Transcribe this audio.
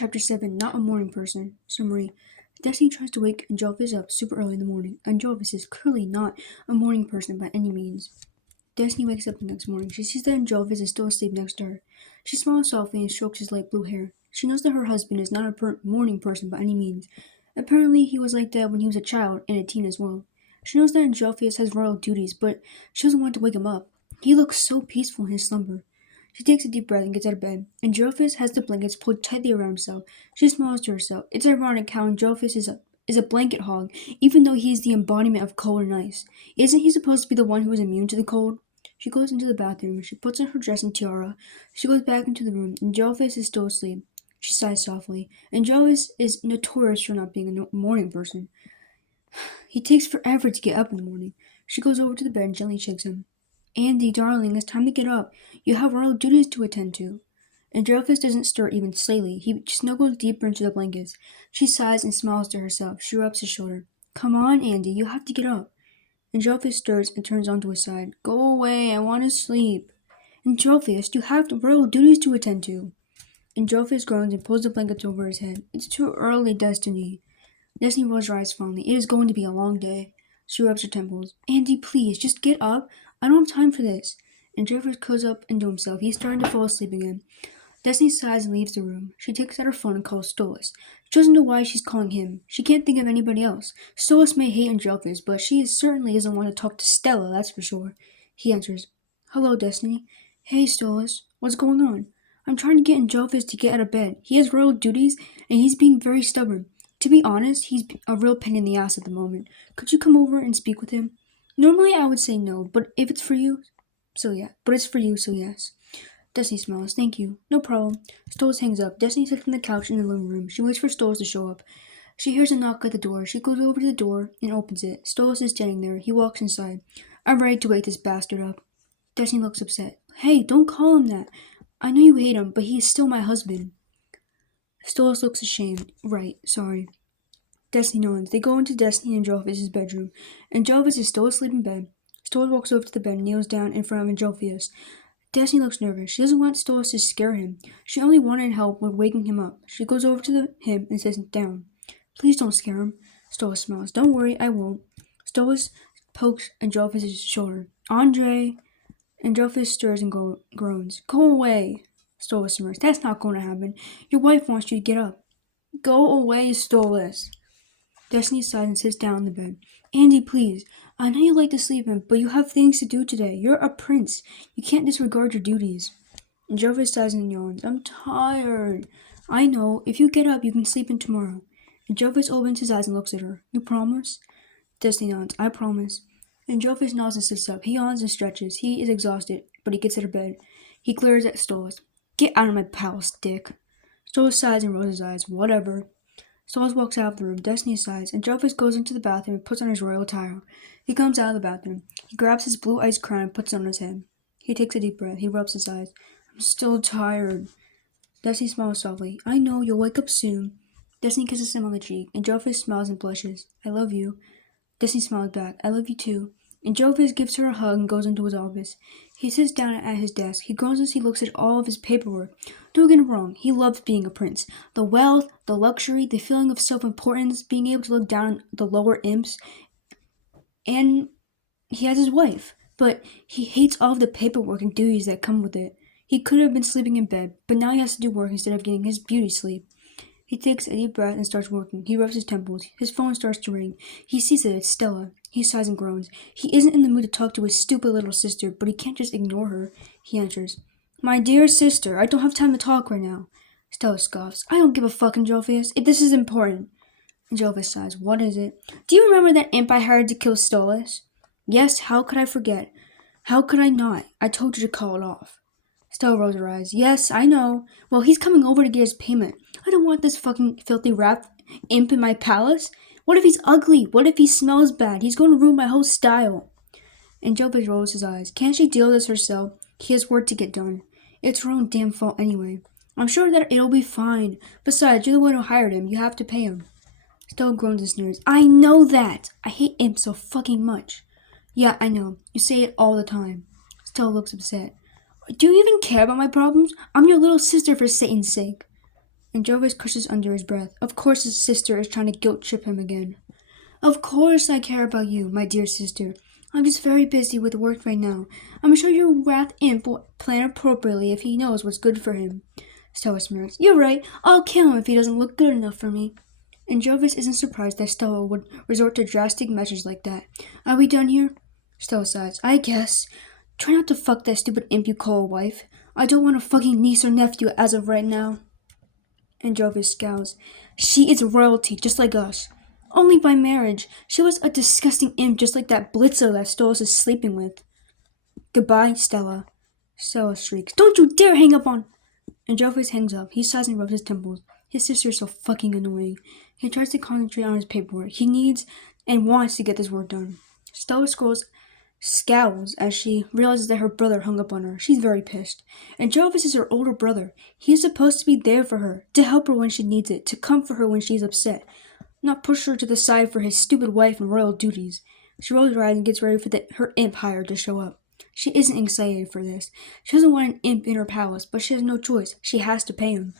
Chapter 7 Not a Morning Person. Summary. Destiny tries to wake Angelvis up super early in the morning. Angelvis is clearly not a morning person by any means. Destiny wakes up the next morning. She sees that Angelvis is still asleep next to her. She smiles softly and strokes his light blue hair. She knows that her husband is not a morning person by any means. Apparently, he was like that when he was a child and a teen as well. She knows that Angelvis has royal duties, but she doesn't want to wake him up. He looks so peaceful in his slumber. She takes a deep breath and gets out of bed. Angelvis has the blankets pulled tightly around himself. She smiles to herself. It's ironic how Angelvis is a blanket hog, even though he is the embodiment of cold and ice. Isn't he supposed to be the one who is immune to the cold? She goes into the bathroom. She puts on her dress and tiara. She goes back into the room. Angelvis is still asleep. She sighs softly. Angelvis is notorious for not being a morning person. He takes forever to get up in the morning. She goes over to the bed and gently shakes him. Andy, darling, it's time to get up. You have royal duties to attend to. Angelvis doesn't stir even slightly. He snuggles deeper into the blankets. She sighs and smiles to herself. She rubs his shoulder. Come on, Andy, you have to get up. Angelvis stirs and turns onto his side. Go away, I want to sleep. Angelvis, you have royal duties to attend to. Angelvis groans and pulls the blankets over his head. It's too early, Destiny. Destiny rolls her eyes fondly. It is going to be a long day. She rubs her temples. Andy, please, just get up. I don't have time for this. Angelvis curls up into himself. He's starting to fall asleep again. Destiny sighs and leaves the room. She takes out her phone and calls Stolas. She doesn't know why she's calling him. She can't think of anybody else. Stolas may hate Angelvis, but she certainly doesn't want to talk to Stella, that's for sure. He answers. Hello, Destiny. Hey, Stolas. What's going on? I'm trying to get Angelvis to get out of bed. He has royal duties, and he's being very stubborn. To be honest, he's a real pain in the ass at the moment. Could you come over and speak with him? Normally I would say no, but if it's for you, so yeah. But it's for you, so yes. Destiny smiles. Thank you. No problem. Stolas hangs up. Destiny sits on the couch in the living room. She waits for Stolas to show up. She hears a knock at the door. She goes over to the door and opens it. Stolas is standing there. He walks inside. I'm ready to wake this bastard up. Destiny looks upset. Hey, don't call him that. I know you hate him, but he is still my husband. Stolas looks ashamed. Right, sorry. Destiny nods. They go into Destiny and Angelvis' bedroom. Angelvis is still asleep in bed. Stolas walks over to the bed and kneels down in front of Angelvis. Destiny looks nervous. She doesn't want Stolas to scare him. She only wanted help with waking him up. She goes over to him and sits down. Please don't scare him. Stolas smiles. Don't worry, I won't. Stolas pokes Angelvis' shoulder. Andre! Angelvis stirs and groans. Go away! Stolas smirks. That's not going to happen. Your wife wants you to get up. Go away, Stolas! Destiny sighs and sits down on the bed. Andy, please. I know you like to sleep in, but you have things to do today. You're a prince. You can't disregard your duties. Angelvis sighs and yawns. I'm tired. I know. If you get up, you can sleep in tomorrow. Angelvis opens his eyes and looks at her. You promise? Destiny nods. I promise. Angelvis nods and sits up. He yawns and stretches. He is exhausted, but he gets out of bed. He glares at Stolas. Get out of my palace, dick. Stolas sighs and rolls his eyes. Whatever. Stolas walks out of the room. Destiny sighs. Angelvis goes into the bathroom and puts on his royal attire. He comes out of the bathroom. He grabs his blue ice crown and puts it on his head. He takes a deep breath. He rubs his eyes. I'm still tired. Destiny smiles softly. I know, you'll wake up soon. Destiny kisses him on the cheek. Angelvis smiles and blushes. I love you. Destiny smiles back. I love you too. Angelvis gives her a hug and goes into his office. He sits down at his desk. He groans as he looks at all of his paperwork. Don't get him wrong. He loves being a prince. The wealth, the luxury, the feeling of self-importance, being able to look down on the lower imps. And he has his wife. But he hates all of the paperwork and duties that come with it. He could have been sleeping in bed, but now he has to do work instead of getting his beauty sleep. He takes a deep breath and starts working. He rubs his temples. His phone starts to ring. He sees that it's Stella. He sighs and groans. He isn't in the mood to talk to his stupid little sister, but he can't just ignore her. He answers. My dear sister, I don't have time to talk right now. Stella scoffs. I don't give a fuck, Angelvis. If this is important. Angelvis sighs. What is it? Do you remember that imp I hired to kill Stolas? Yes, how could I forget? How could I not? I told you to call it off. Stella rolls her eyes. Yes, I know. Well, he's coming over to get his payment. I don't want this fucking filthy rat imp in my palace. What if he's ugly? What if he smells bad? He's going to ruin my whole style. Angelvis rolls his eyes. Can't she deal with this herself? He has work to get done. It's her own damn fault anyway. I'm sure that it'll be fine. Besides, you're the one who hired him. You have to pay him. Stella groans and sneers. I know that. I hate imps so fucking much. Yeah, I know. You say it all the time. Stella looks upset. Do you even care about my problems? I'm your little sister for Satan's sake. And Jovis curses under his breath. Of course his sister is trying to guilt trip him again. Of course I care about you, my dear sister. I'm just very busy with work right now. I'm sure your wrath imp will plan appropriately if he knows what's good for him. Stella smirks. You're right. I'll kill him if he doesn't look good enough for me. And Jovis isn't surprised that Stella would resort to drastic measures like that. Are we done here? Stella sighs. I guess. Try not to fuck that stupid imp you call a wife. I don't want a fucking niece or nephew as of right now. And Jovis scowls. She is royalty, just like us. Only by marriage. She was a disgusting imp just like that Blitzo that Stolas is sleeping with. Goodbye, Stella. Stella shrieks. Don't you dare hang up on... And Jovis hangs up. He sighs and rubs his temples. His sister is so fucking annoying. He tries to concentrate on his paperwork. He needs and wants to get this work done. Stella scowls as she realizes that her brother hung up on her. She's very pissed. And Jovis is her older brother. He is supposed to be there for her, to help her when she needs it, to comfort her when she's upset, not push her to the side for his stupid wife and royal duties. She rolls her eyes and gets ready for her imp hire to show up. She isn't excited for this. She doesn't want an imp in her palace, but she has no choice. She has to pay him.